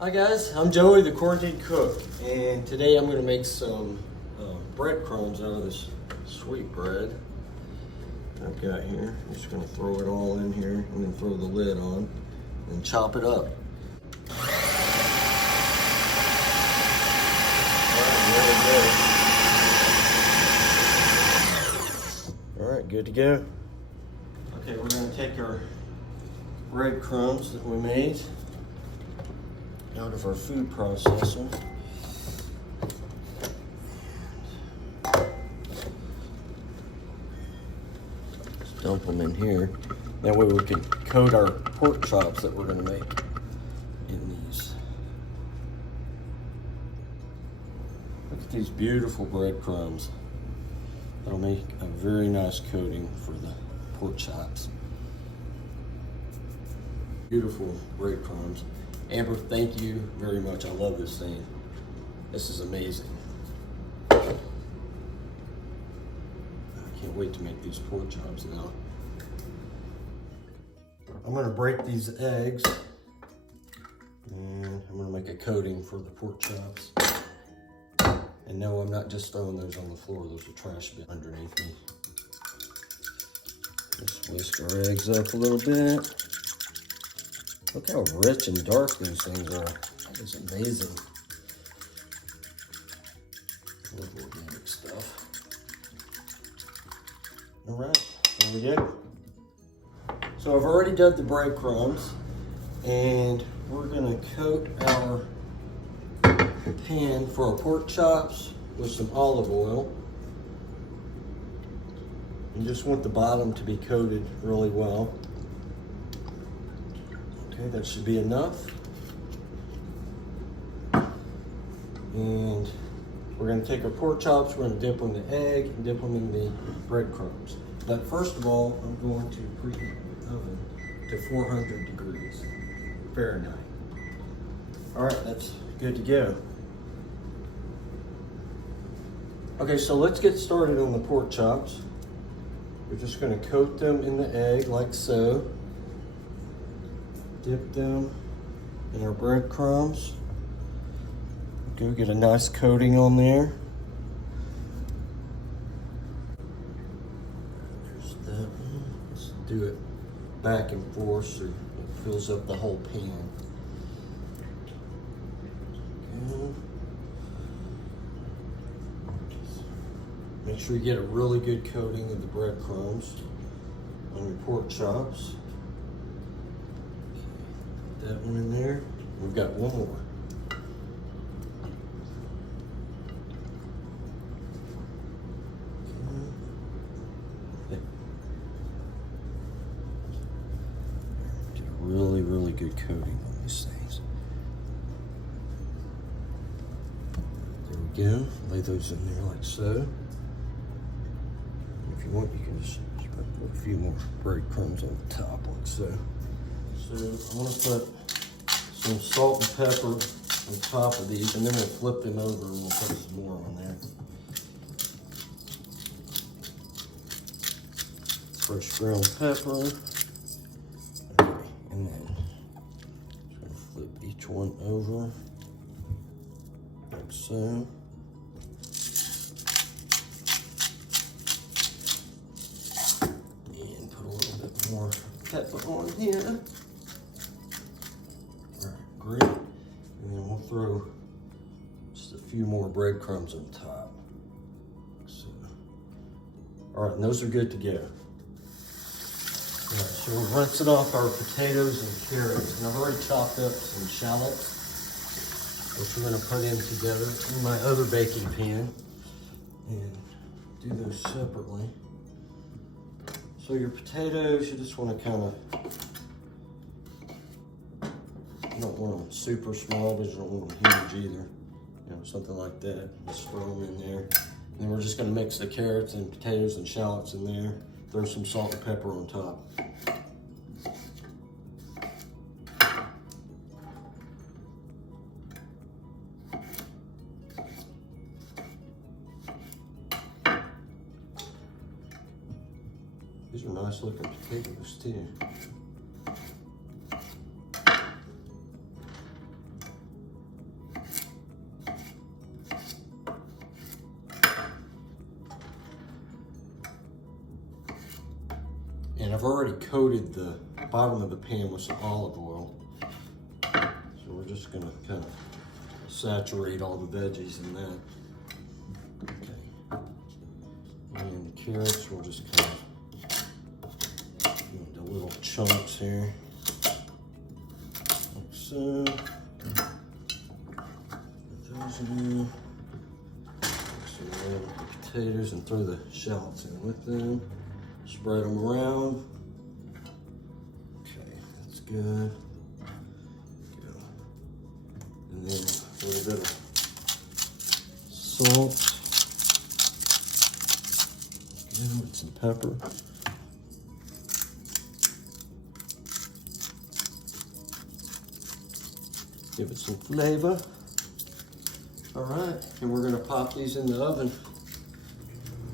Hi guys, I'm Joey, the Quarantine Cook, and today I'm going to make some breadcrumbs out of this sweet bread I've got here. I'm just going to throw it all in here and then throw the lid on and chop it up. Alright, good to go. Okay, we're going to take our breadcrumbs that we made out of our food processor. Just dump them in here. That way we can coat our pork chops that we're going to make in these. Look at these beautiful breadcrumbs. That'll make a very nice coating for the pork chops. Beautiful breadcrumbs. Amber, thank you very much. I love this thing. This is amazing. I can't wait to make these pork chops now. I'm gonna break these eggs and I'm gonna make a coating for the pork chops. And no, I'm not just throwing those on the floor. There's a trash bin underneath me. Just whisk our eggs up a little bit. Look how rich and dark these things are. That is amazing. I love organic stuff. All right, there we go. So I've already done the breadcrumbs, and we're gonna coat our pan for our pork chops with some olive oil. You just want the bottom to be coated really well. Okay, that should be enough. And we're going to take our pork chops, we're going to dip them in the egg and dip them in the breadcrumbs. But first of all, I'm going to preheat the oven to 400 degrees Fahrenheit. All right, that's good to go. Okay, so let's get started on the pork chops. We're just going to coat them in the egg like so. Dip them in our breadcrumbs. Go get a nice coating on there. There's that one. Let's do it back and forth so it fills up the whole pan. Okay. Make sure you get a really good coating of the breadcrumbs on your pork chops. That one in there. We've got one more. Okay. Do a really, really good coating on these things. There we go. Lay those in there like so. If you want, you can just put a few more breadcrumbs on the top like so. So I'm going to put some salt and pepper on top of these, and then we'll flip them over and we'll put some more on there. Fresh ground pepper. Okay, and then just going to flip each one over like so. And put a little bit more pepper on here. Great. And then we'll throw just a few more breadcrumbs on top. So, all right, and those are good to go. All right, so we're rinsing off our potatoes and carrots. And I've already chopped up some shallots, which we're going to put in together in my other baking pan and do those separately. So your potatoes, you just want to kind of, you don't want them super small, but you don't want them huge either. You know, something like that. Just throw them in there. And then we're just going to mix the carrots and potatoes and shallots in there. Throw some salt and pepper on top. These are nice looking potatoes too. coated the bottom of the pan with some olive oil. So we're just gonna kind of saturate all the veggies in that. Okay. And the carrots, we'll just kind of do the little chunks here. Like so. Put those in. Some potatoes and throw the shallots in with them. Spread them around. Okay, that's good. And then a little bit of salt. Good, with some pepper. Give it some flavor. All right, and we're gonna pop these in the oven.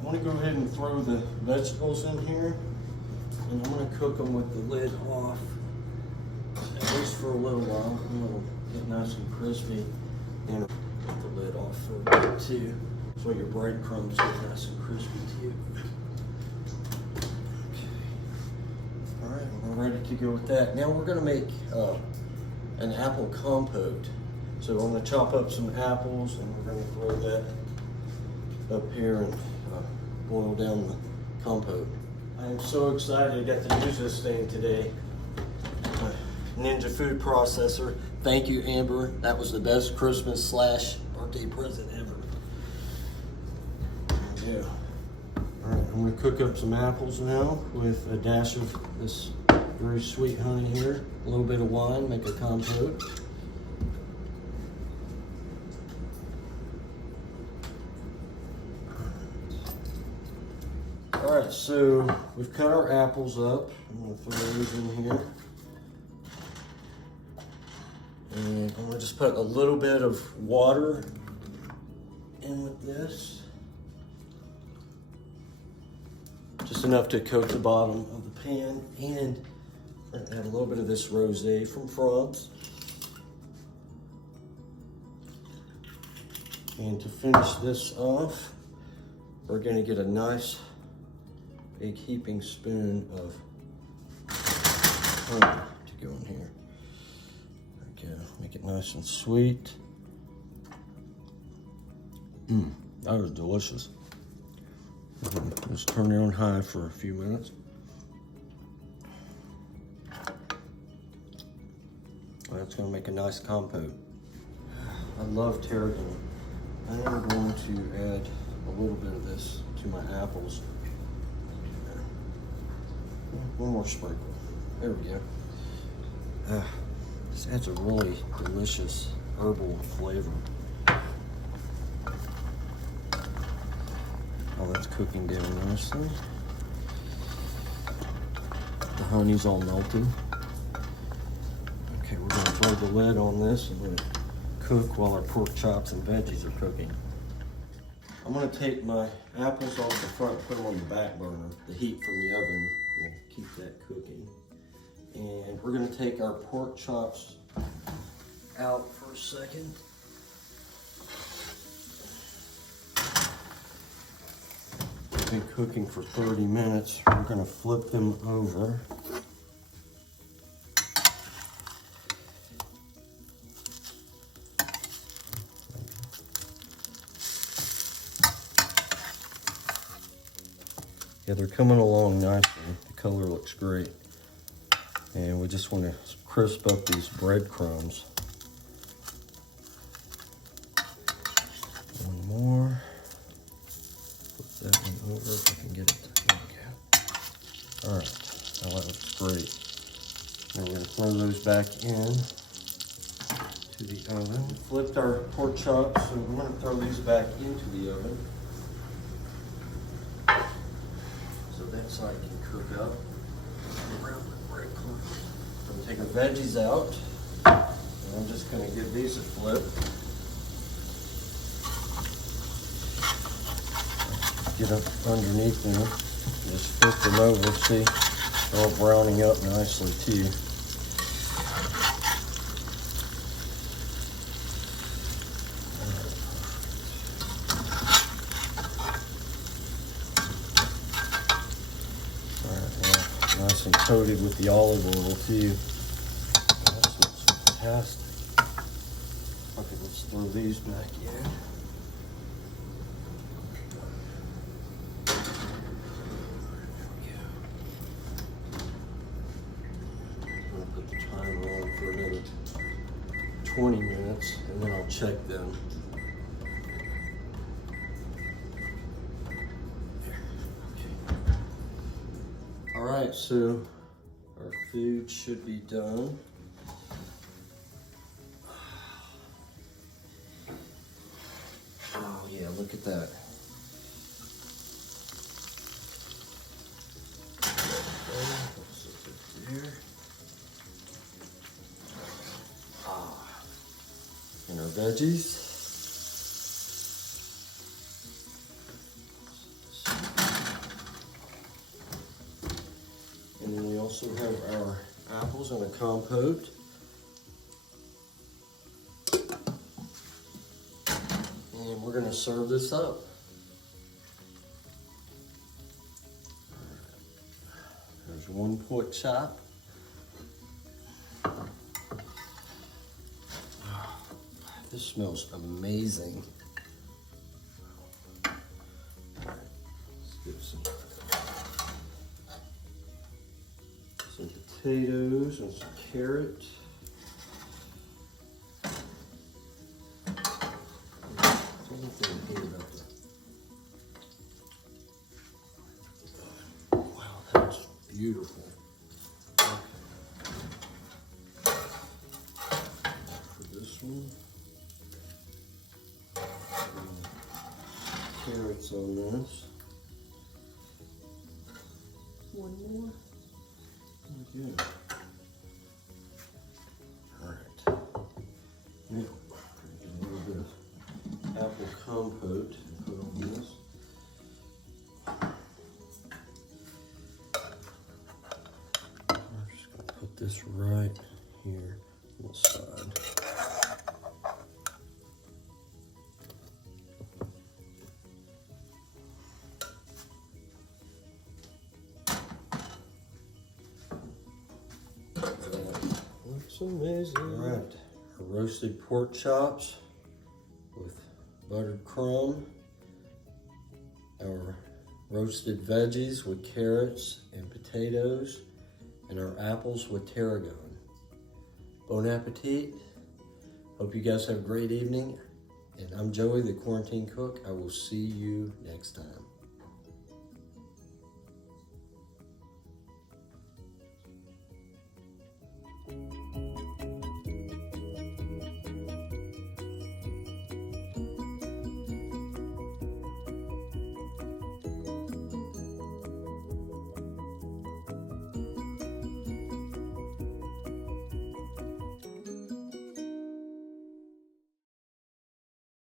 I wanna go ahead and throw the vegetables in here, and I'm gonna cook them with the lid off, at least for a little while. I'm gonna get nice and crispy, and put the lid off for a bit too, so your breadcrumbs get nice and crispy too. Okay. All right, we're ready to go with that. Now we're gonna make an apple compote. So I'm gonna chop up some apples, and we're gonna throw that up here and boil down the compote. I am so excited I got to use this thing today. Ninja food processor. Thank you, Amber. That was the best Christmas / birthday present ever. There we go. All right, I'm gonna cook up some apples now with a dash of this very sweet honey here, a little bit of wine, make a compote. All right, so we've cut our apples up. I'm gonna throw those in here. And I'm gonna just put a little bit of water in with this. Just enough to coat the bottom of the pan. And I'm gonna add a little bit of this rosé from Crumbs. And to finish this off, we're gonna get a nice big heaping spoon of honey to go in here. There we go. Make it nice and sweet. That was delicious. Just turn it on high for a few minutes. That's gonna make a nice compote. I love tarragon. I am going to add a little bit of this to my apples. One more sprinkle. There we go. This adds a really delicious herbal flavor. Oh, that's cooking down nicely. The honey's all melted. Okay, we're gonna throw the lid on this and let it cook while our pork chops and veggies are cooking. I'm gonna take my apples off the front, put them on the back burner. The heat from the oven will keep that cooking. And we're gonna take our pork chops out for a second. They've been cooking for 30 minutes. We're gonna flip them over. Yeah, they're coming along nicely. The color looks great. And we just want to crisp up these breadcrumbs. One more. Flip that one over if I can get it. There we go. All right, now that looks great. Now we're going to throw those back in to the oven. Flipped our pork chops, so we're going to throw these back into the oven. So that side can cook up around the breadcrumbs. I'm gonna take the veggies out, and I'm just gonna give these a flip. Get up underneath them, just flip them over, see, they're all browning up nicely too. Nice and coated with the olive oil too. That smells fantastic. Okay, let's throw these back in. I'm gonna put the timer on for another 20 minutes and then I'll check them. All right, so our food should be done. Oh yeah, look at that. And our veggies. And then we also have our apples and a compote. And we're gonna serve this up. There's one pork chop. This smells amazing. All right, let's get some potatoes and some carrots. Wow, that's beautiful. Okay. For this one. Carrots on this. One more. Good. All right. Now, get a little bit of apple compote and put on this. I'm just going to put this right here on the side. Amazing. All right, our roasted pork chops with buttered crumb, our roasted veggies with carrots and potatoes, and our apples with tarragon. Bon appetit. Hope you guys have a great evening. And I'm Joey, the Quarantine Cook. I will see you next time.